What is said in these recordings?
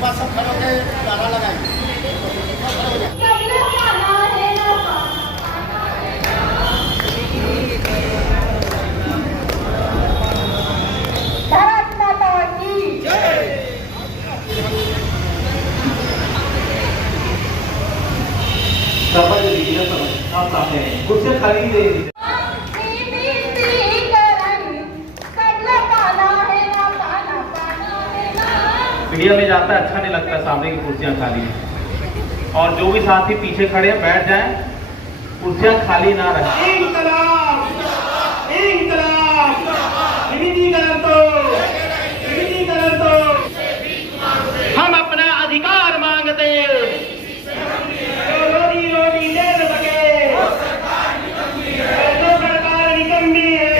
पास सब खड़े होकर नारा लगाएंगे। भारत माता की जय। आप सामने हैं, कुर्सियां खाली नहीं दे मीडिया में जाता है, अच्छा नहीं लगता सामने की कुर्सियां खाली हैं। और जो भी साथी पीछे खड़े हैं बैठ जाएं, कुर्सियां खाली ना रखें। इंकलाब इंकलाब विलीनीकरण तो हम अपना अधिकार मांगते रोटी दे न सके जो सरकार निकम्मी है।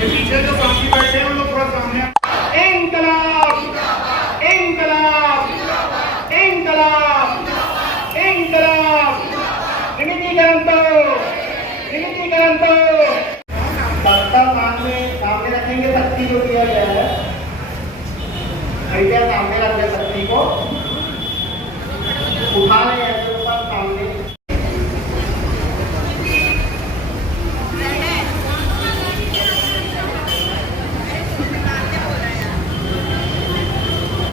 पीछे जो साथी बैठे हैं उन लोग थोड़ा सामने। इंकलाब इंकलाब इंकलाब इंकलाब विलीनीकरण तो तख्ता सामने रखेंगे, तख्ती जो दिया गया है कृपया सामने रखें तख्ती को।